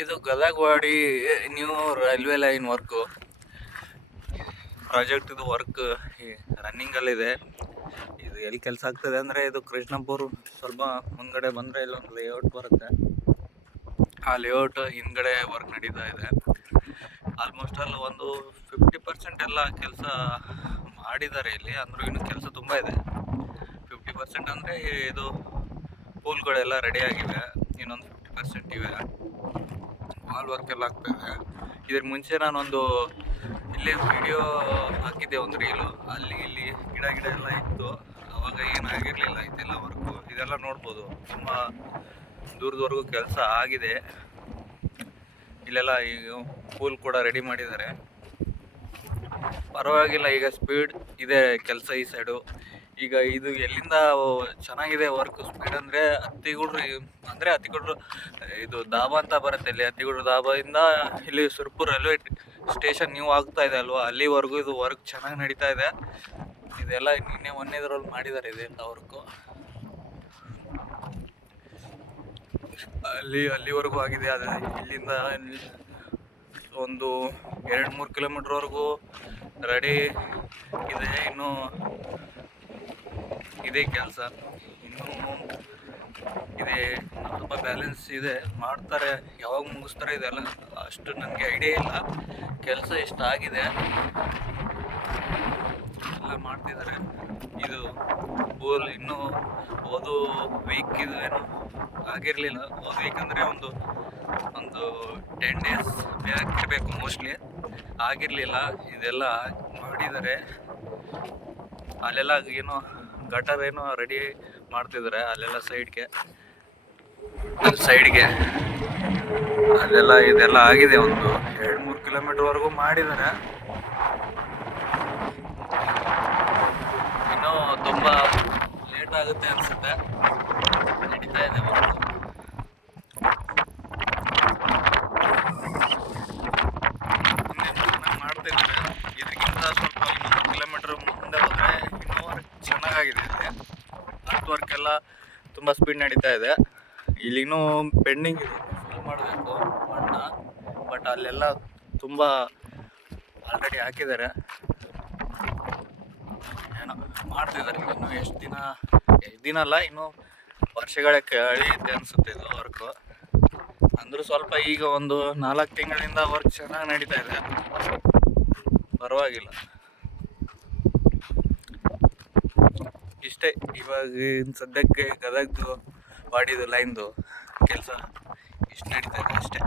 ಇದು Gadagwadi new railway line work project. ಇದು work running ಅಲ್ಲಿದೆ. ಇದು ಎಲ್ಲಿ ಕೆಲಸ ಆಗ್ತದೆ ಅಂದರೆ ಇದು ಕೃಷ್ಣಪುರ ಸ್ವಲ್ಪ ಮುಂದ್ಗಡೆ ಬಂದರೆ ಇಲ್ಲೊಂದು ಲೇಔಟ್ ಬರುತ್ತೆ. ಆ ಲೇಔಟ್ ಹಿಂದ್ಗಡೆ ವರ್ಕ್ ನಡೀತಾ ಇದೆ. ಆಲ್ಮೋಸ್ಟ್ ಅಲ್ಲಿ ಒಂದು 50% ಎಲ್ಲ ಕೆಲಸ ಮಾಡಿದ್ದಾರೆ ಇಲ್ಲಿ. ಅಂದರೂ ಇನ್ನು ಕೆಲಸ ತುಂಬ ಇದೆ. 50% ಅಂದರೆ ಇದು ಪೂಲ್ಗಳೆಲ್ಲ ರೆಡಿ ಆಗಿವೆ, ಇನ್ನೊಂದು 50% ಇವೆ. ವಾಲ್ ವರ್ಕ್ ಎಲ್ಲ ಆಗ್ತಾಯಿದೆ. ಇದ್ರ ಮುಂಚೆ ನಾನೊಂದು ಇಲ್ಲಿ ವಿಡಿಯೋ ಹಾಕಿದ್ದೆ, ಒಂದು ರೀಲು. ಅಲ್ಲಿ ಇಲ್ಲಿ ಗಿಡ ಎಲ್ಲ ಇತ್ತು, ಅವಾಗ ಏನಾಗಿರಲಿಲ್ಲ. ಇದೆಲ್ಲ ವರ್ಕು ಇದೆಲ್ಲ ನೋಡ್ಬೋದು. ತುಂಬ ದೂರದವರೆಗೂ ಕೆಲಸ ಆಗಿದೆ. ಇಲ್ಲೆಲ್ಲ ಈಗ ಪೂಲ್ ಕೂಡ ರೆಡಿ ಮಾಡಿದ್ದಾರೆ. ಪರವಾಗಿಲ್ಲ, ಈಗ ಸ್ಪೀಡ್ ಇದೆ ಕೆಲಸ ಈ ಸೈಡು. ಈಗ ಇದು ಎಲ್ಲಿಂದ ಚೆನ್ನಾಗಿದೆ ವರ್ಕ್ ಸ್ಪೀಡ್ ಅಂದರೆ ಹತ್ತಿಗೂಡ್ರು ಇದು ದಾಬಾ ಅಂತ ಬರುತ್ತೆ. ಇಲ್ಲಿ ಹತ್ತಿಗೂಡ್ರು ದಾಬಾದಿಂದ ಇಲ್ಲಿ ಸುರ್ಪುರ್ ರೈಲ್ವೆ ಸ್ಟೇಷನ್ ನ್ಯೂ ಆಗ್ತಾ ಇದೆ ಅಲ್ವಾ, ಅಲ್ಲಿವರೆಗೂ ಇದು ವರ್ಕ್ ಚೆನ್ನಾಗಿ ನಡೀತಾ ಇದೆ. ಇದೆಲ್ಲ ನಿನ್ನೆ ಮೊನ್ನೆದರಲ್ಲಿ ಮಾಡಿದ್ದಾರೆ ಇದೆಲ್ಲ ವರ್ಕು. ಅಲ್ಲಿವರೆಗೂ ಆಗಿದೆ. ಆದರೆ ಇಲ್ಲಿಂದ ಒಂದು 2-3 ಕಿಲೋಮೀಟ್ರ್ವರೆಗೂ ರೆಡಿ ಇದೆ. ಇನ್ನೂ ಇದೇ ಕೆಲಸ ಇನ್ನೂ ಇದೆ, ಸ್ವಲ್ಪ ಬ್ಯಾಲೆನ್ಸ್ ಇದೆ. ಮಾಡ್ತಾರೆ, ಯಾವಾಗ ಮುಗಿಸ್ತಾರೆ ಇದೆಲ್ಲ ಅಷ್ಟು ನನಗೆ ಐಡಿಯಾ ಇಲ್ಲ. ಕೆಲಸ ಎಷ್ಟಾಗಿದೆ ಎಲ್ಲ ಮಾಡ್ತಿದ್ದಾರೆ. ಇದು ಪೂಲ್ ಇನ್ನೂ ಹೋದ ವೀಕ್ ಇದು ಏನು ಆಗಿರಲಿಲ್ಲ. ಹೋದ ವೀಕ್ ಅಂದರೆ ಒಂದು 10 days ಬ್ಯಾಕ್ ಇರಬೇಕು ಮೋಸ್ಟ್ಲಿ. ಆಗಿರಲಿಲ್ಲ. ಇದೆಲ್ಲ ಮಾಡಿದ್ದಾರೆ. ಅಲ್ಲೆಲ್ಲ ಏನೋ ಗಟರ್ ಏನೋ ರೆಡಿ ಮಾಡ್ತಿದ್ದಾರೆ. ಅಲ್ಲೆಲ್ಲ ಸೈಡ್ಗೆ ಅಲ್ಲೆಲ್ಲ ಇದೆಲ್ಲ ಆಗಿದೆ. ಒಂದು 2-3 ಕಿಲೋಮೀಟ್ರ್ವರೆಗೂ ಮಾಡಿದ್ದಾರೆ. ಇನ್ನೂ ತುಂಬ ಲೇಟ್ ಆಗುತ್ತೆ ಅನಿಸುತ್ತೆ. ನಡೀತಾ ಇದೆ ವರ್ಕು. ಚೆನ್ನಾಗಿ ಮಾಡ್ತಿದ್ದಾರೆ. ಇದಕ್ಕಿಂತ ಸ್ವಲ್ಪ ಇನ್ನೊಂದು ಕಿಲೋಮೀಟ್ರ್ ಮುಂದೆ ಹೋದರೆ ಇನ್ನೂ ವರ್ಕ್ ಚೆನ್ನಾಗಾಗಿದೆ. ಇಲ್ಲಿ ಅರ್ತ್ ವರ್ಕ್ ಎಲ್ಲ ತುಂಬ ಸ್ಪೀಡ್ ನಡೀತಾ ಇದೆ. ಇಲ್ಲಿ ಇನ್ನೂ ಪೆಂಡಿಂಗ್ ಇದೆ, ಫಿಲ್ ಮಾಡಬೇಕು ಮಣ್ಣ. ಬಟ್ ಅಲ್ಲೆಲ್ಲ ತುಂಬ ಆಲ್ರೆಡಿ ಹಾಕಿದ್ದಾರೆ, ಏನೋ ಮಾಡ್ತಿದ್ದಾರೆ. ಇನ್ನು ಎಷ್ಟು ದಿನ ಅಲ್ಲ, ಇನ್ನೂ ವರ್ಷಗಳೇ ಕಳೆಯುತ್ತೆ ಅನಿಸುತ್ತೆ ಇದು ವರ್ಕು. ಅಂದರೂ ಸ್ವಲ್ಪ ಈಗ ಒಂದು 4 ತಿಂಗಳಿಂದ ವರ್ಕ್ ಚೆನ್ನಾಗಿ ನಡೀತಾ ಇದೆ, ಪರವಾಗಿಲ್ಲ. ಇಷ್ಟೇ ಇವಾಗ ಸದ್ಯಕ್ಕೆ ಗದಗ್ದು ವಾಡಿದು ಲೈನ್ದು ಕೆಲಸ ಇಷ್ಟು ನಡೀತಾ ಇದೆ ಅಷ್ಟೇ.